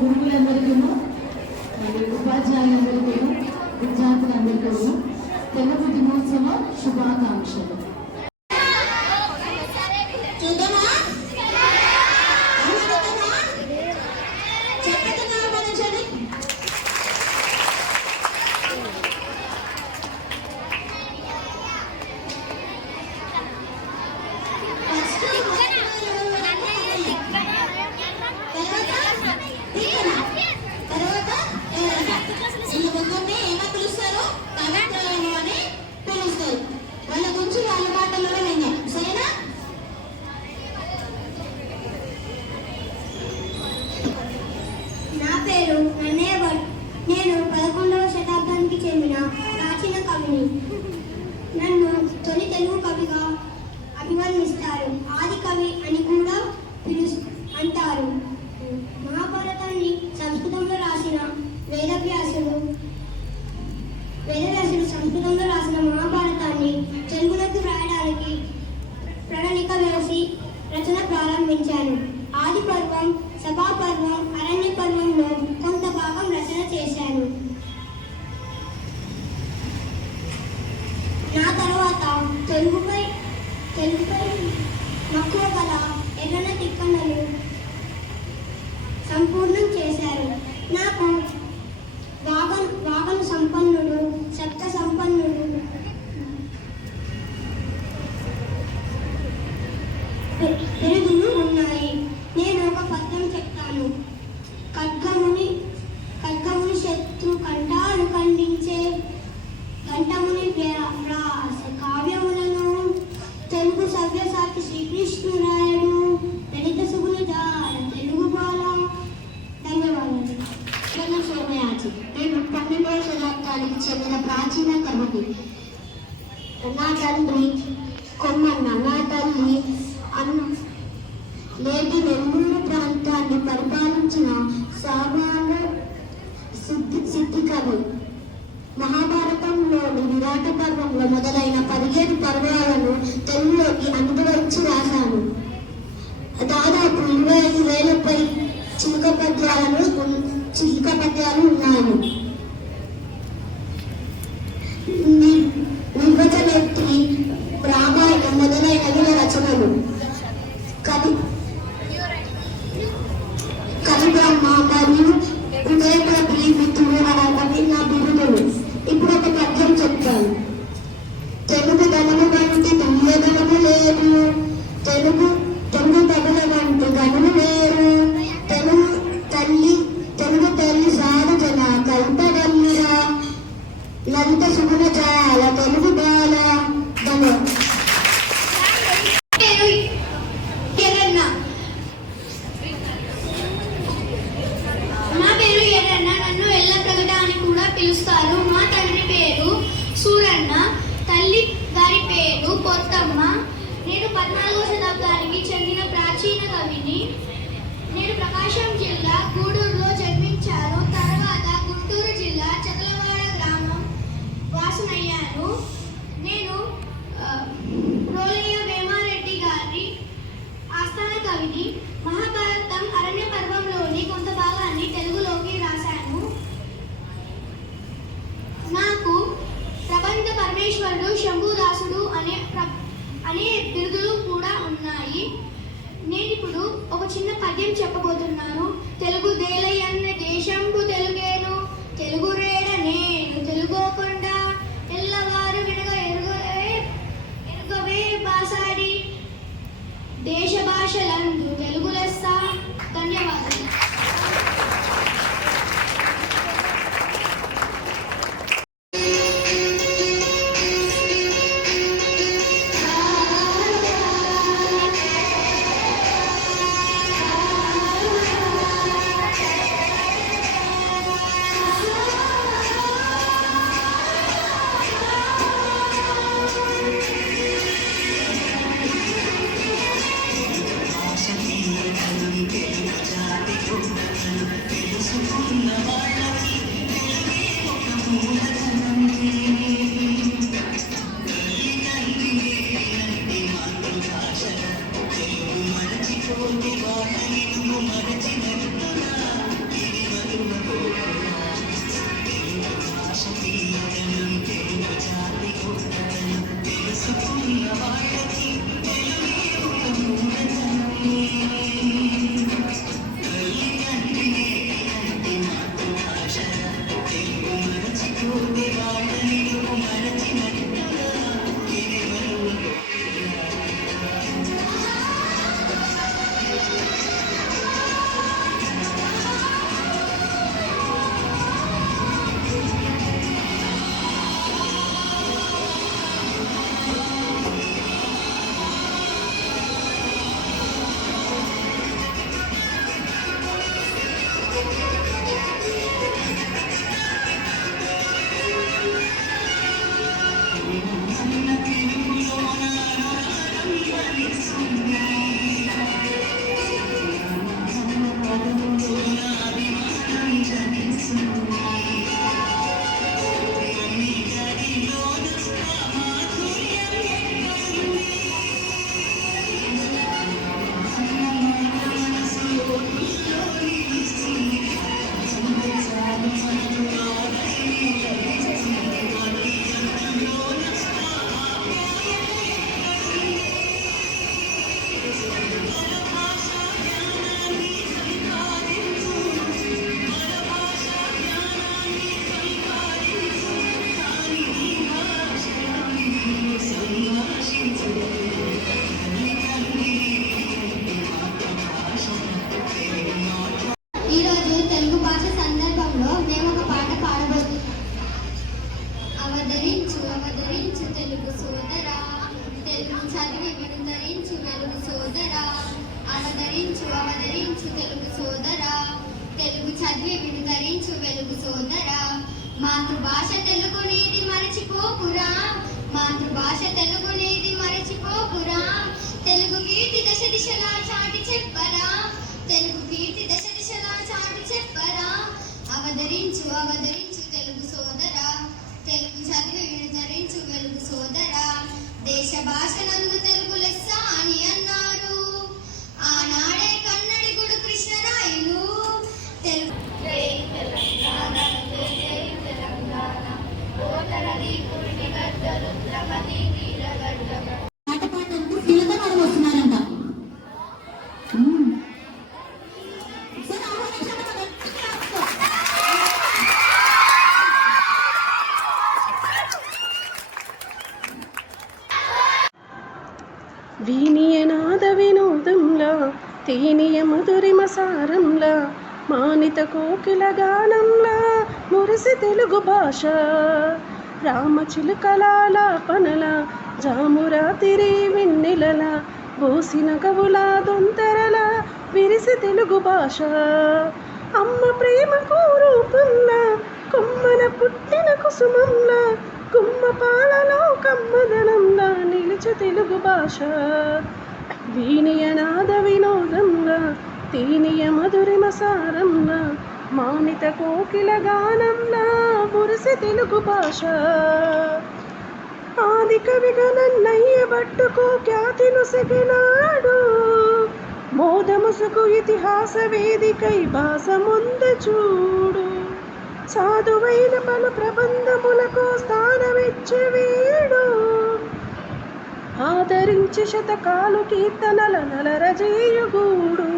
గురువులందరికీను మరియు ఉపాధ్యాయులందరికీను విద్యార్థులందరికీ తెల్ల దినోత్సవ శుభాకాంక్షలు. ఇది కాదు మహాభారతంలోని విరాట పర్వంలో మొదలైన పదిహేను పర్వాలను తెలుగులోకి అనుభవించి రాశాను. దాదాపు ఇరవై ఐదు వేల పై చిలుక పద్యాలను చిలుక పద్యాలు ఉన్నాను. నిర్వచనేత్రి రామాయణం మొదలైన రచనలు. పద్నాలుగో శతాబ్దానికి చెందిన ప్రాచీన కవిని. నేను ప్రకాశం వీనియనాద వినోదంలా తేనియ మధురిమ సారంలా మానిత కోకిల గానంలా మురిసి తెలుగు భాష. రామచిలుకలాపనల జామురాతిరి వెన్నెలల బోసిన కవుల దొంతరల విరిసి తెలుగు భాష. అమ్మ ప్రేమకు రూపంలా కొమ్మన పుట్టిన కుసుమంలా కుమ్మపాలలో కమ్మదనంగా నిలిచి తెలుగు భాష. దీనియనాద వినోదంలా తీనియ మధురిమ సారంగా మానిత కోకిల గానంలా మురిసి తెలుగు భాష. ఆది కవిగా నన్నయ్య బట్టుకో ఖ్యాతిను సెగినాడు మోదముసుకు ఇతిహాస వేదికై భాష ముంద చూడు. సాధువైన పలు ప్రబంధములకు స్థానమిచ్చే వీడు. ఆదరించి శతకాలు కీర్తనల నలరజేయుగూడు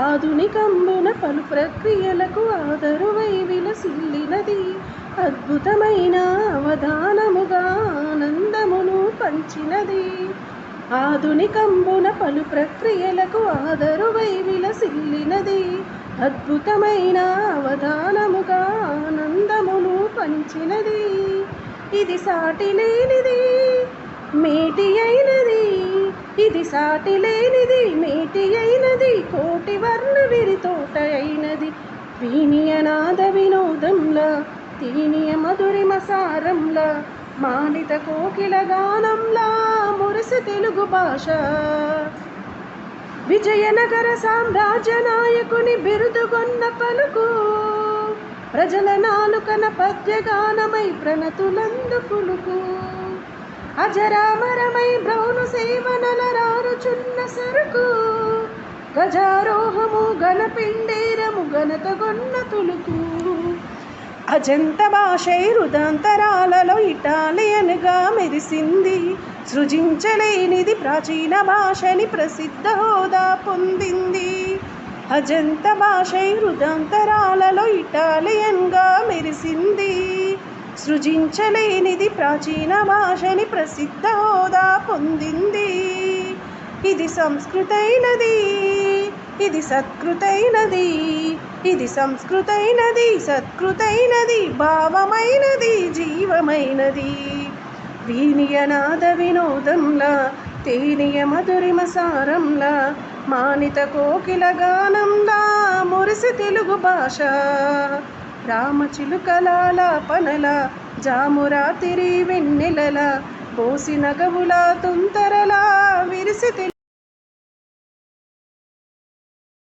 ఆధునికంబున పలు ప్రక్రియలకు ఆదరువై విలసిల్లినది అద్భుతమైన అవధానముగా ఆనందమును పంచినది. ఆధునికంబున పలు ప్రక్రియలకు ఆదరువై విలసిల్లినది అద్భుతమైన అవధానముగా ఆనందమును పంచినది. ఇది సాటి లేనిది మేటి అయినది. ఇది సాటి లేనిది మేటి అయినది. కోటి వర్ణ విరితోట అయినది. వీనియనాద వినోదంలా తీనియ మధురిమ సారంలా మాలిత కోకిల గానంలా మురుసు తెలుగు భాష. విజయనగర సామ్రాజ్య నాయకుని బిరుదుగొన్న పలుకు ప్రజల నాలుకన పద్యగానమై ప్రణతులందు పులుకు. అజరామరమై బ్రౌను సేవనల రారుచున్న సరుకు. గజారోహము గణపిండేరము గణతగొన్న తులుకు. అజంత భాషై రుదాంతరాలలో ఇటాలియన్గా మెరిసింది. సృజించలేనిది ప్రాచీన భాషని ప్రసిద్ధ హోదా పొందింది. అజంత భాషై హృదంతరాలలో ఇటాలియన్గా మెరిసింది. సృజించలేనిది ప్రాచీన భాషని ప్రసిద్ధ హోదా పొందింది. ఇది సంస్కృతైనది ఇది సత్కృతైనది ఇది సంస్కృతైనది సత్కృతైనది భావమైనది జీవమైనది. వీనియనాద వినోదంలా తేనియ మధురిమ సారంలా మానిత కోకిల గానంలా మురిసి తెలుగు భాష. రామచిలుకలాల పనల జామురాతిరి వెన్నెలల పోసి కవుల తుంతరలా